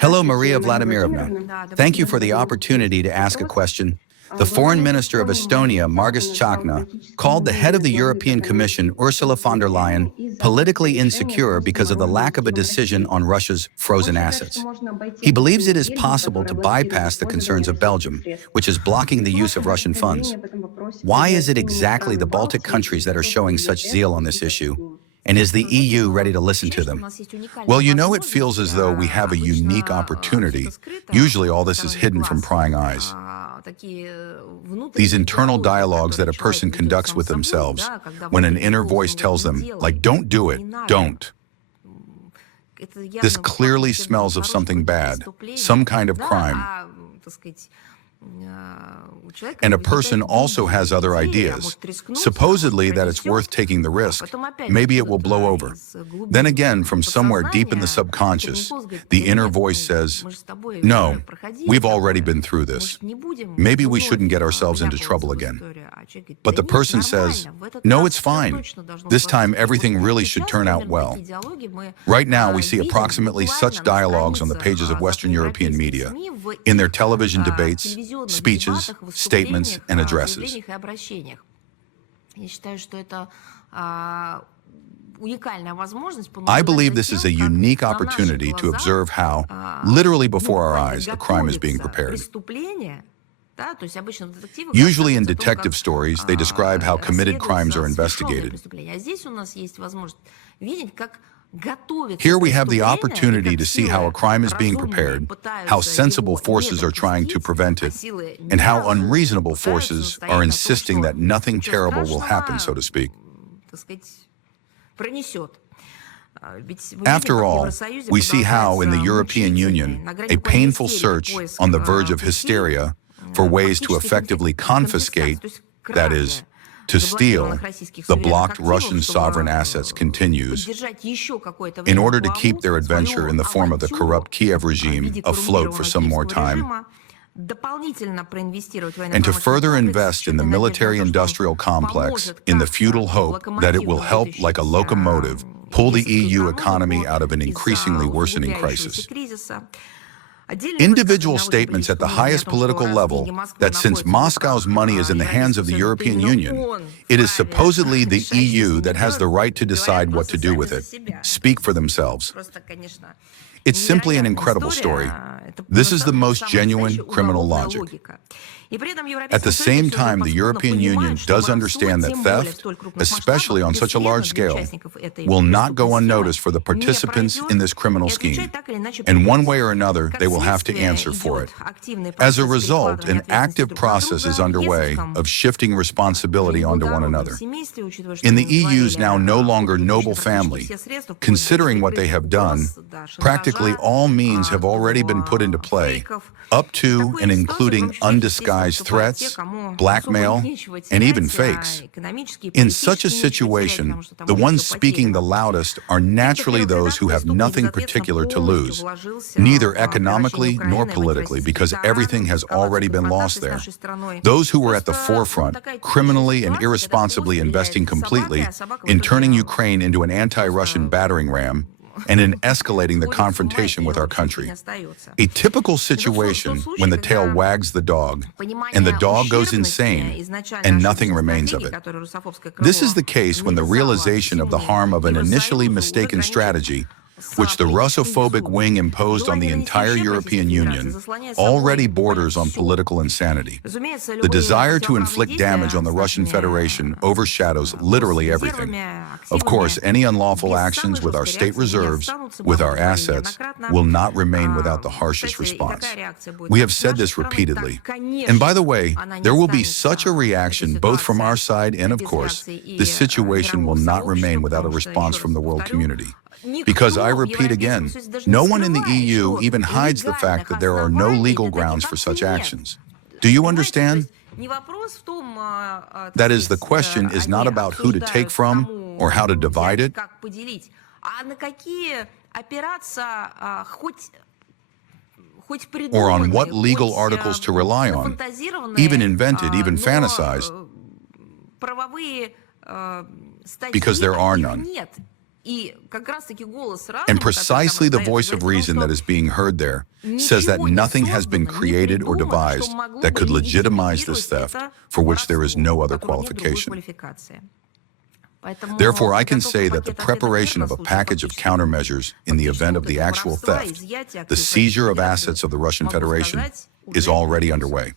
Hello, Maria Vladimirovna. Thank you for the opportunity to ask a question. The Foreign Minister of Estonia, Margus Tsahkna, called the head of the European Commission, Ursula von der Leyen, politically insecure because of the lack of a decision on Russia's frozen assets. He believes it is possible to bypass the concerns of Belgium, which is blocking the use of Russian funds. Why is it exactly the Baltic countries that are showing such zeal on this issue? And is the EU ready to listen to them? Well, you know, it feels as though we have a unique opportunity. Usually all this is hidden from prying eyes. These internal dialogues that a person conducts with themselves, when an inner voice tells them, like, don't do it, don't. This clearly smells of something bad, some kind of crime. And a person also has other ideas, supposedly that it's worth taking the risk. Maybe it will blow over. Then again, from somewhere deep in the subconscious, the inner voice says, no, we've already been through this. Maybe we shouldn't get ourselves into trouble again. But the person says, no, it's fine. This time everything really should turn out well. Right now we see approximately such dialogues on the pages of Western European media, in their television debates, speeches, statements, and addresses. I believe this is a unique opportunity to observe how, literally before our eyes, a crime is being prepared. Usually in detective stories, they describe how committed crimes are investigated. Here we have the opportunity to see how a crime is being prepared, how sensible forces are trying to prevent it, and how unreasonable forces are insisting that nothing terrible will happen, so to speak. After all, we see how in the European Union, a painful search on the verge of hysteria for ways to effectively confiscate, that is, to steal, the blocked Russian sovereign assets continues in order to keep their adventure in the form of the corrupt Kiev regime afloat for some more time, and to further invest in the military-industrial complex in the futile hope that it will help, like a locomotive, pull the EU economy out of an increasingly worsening crisis. Individual statements at the highest political level that since Moscow's money is in the hands of the European Union, it is supposedly the EU that has the right to decide what to do with it, speak for themselves. It's simply an incredible story. This is the most genuine criminal logic. At the same time, the European Union does understand that theft, especially on such a large scale, will not go unnoticed for the participants in this criminal scheme, and one way or another, they will have to answer for it. As a result, an active process is underway of shifting responsibility onto one another. In the EU's now no longer noble family, considering what they have done, practically all means have already been put into play, up to and including undisguised threats, blackmail, and even fakes. In such a situation, the ones speaking the loudest are naturally those who have nothing particular to lose, neither economically nor politically, because everything has already been lost there. Those who were at the forefront, criminally and irresponsibly investing completely in turning Ukraine into an anti-Russian battering ram, and in escalating the confrontation with our country. A typical situation when the tail wags the dog, and the dog goes insane, and nothing remains of it. This is the case when the realization of the harm of an initially mistaken strategy, which the Russophobic wing imposed on the entire European Union, already borders on political insanity. The desire to inflict damage on the Russian Federation overshadows literally everything. Of course, any unlawful actions with our state reserves, with our assets, will not remain without the harshest response. We have said this repeatedly. And by the way, there will be such a reaction both from our side and, of course, this situation will not remain without a response from the world community. Because I repeat again, no one in the EU even hides the fact that there are no legal grounds for such actions. Do you understand? That is, the question is not about who to take from or how to divide it. Or on what legal articles to rely on, even invented, even fantasized, because there are none. And precisely the voice of reason that is being heard there says that nothing has been created or devised that could legitimize this theft for which there is no other qualification. Therefore, I can say that the preparation of a package of countermeasures in the event of the actual theft, the seizure of assets of the Russian Federation, is already underway.